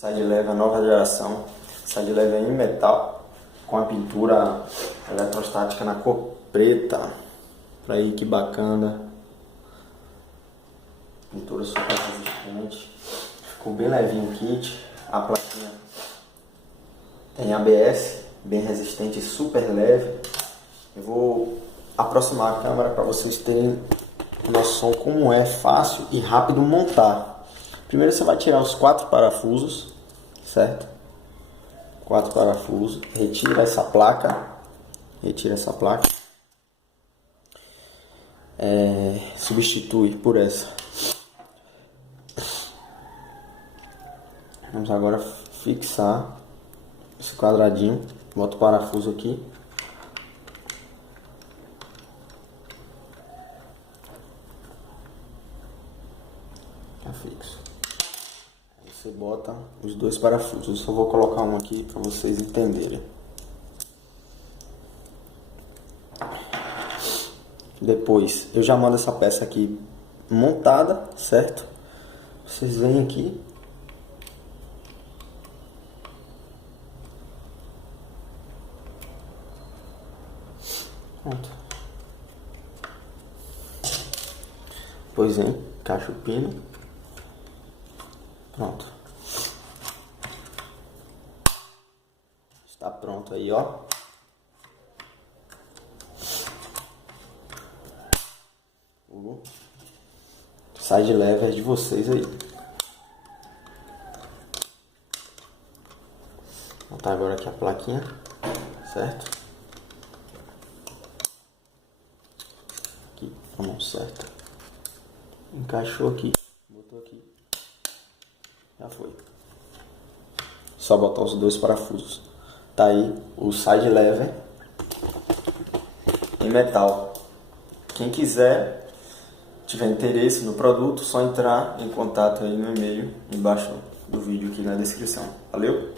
Side lever nova geração, side lever em metal, com a pintura eletrostática na cor preta. Pra aí, que bacana. Pintura super resistente. Ficou bem levinho o kit. A plaquinha tem ABS, bem resistente e super leve. Eu vou aproximar a câmera para vocês terem noção como é fácil e rápido montar. Primeiro você vai tirar os 4 parafusos, certo? 4 parafusos, retira essa placa, substitui por essa. Vamos agora fixar esse quadradinho, bota o parafuso aqui. Já fixo. Aí você bota os 2 parafusos. Eu só vou colocar um aqui para vocês entenderem. Depois eu já mando essa peça aqui montada, certo? Vocês vêm aqui. Pronto. Depois vem, encaixa o pino. Pronto. Está pronto aí, ó. O side lever de vocês aí. Vou botar agora aqui a plaquinha, certo? Aqui, a mão certa. Encaixou aqui, botou aqui. Já foi. Só botar os 2 parafusos. Tá aí o side lever em metal. Quem quiser, tiver interesse no produto, só entrar em contato aí no e-mail embaixo do vídeo aqui na descrição. Valeu?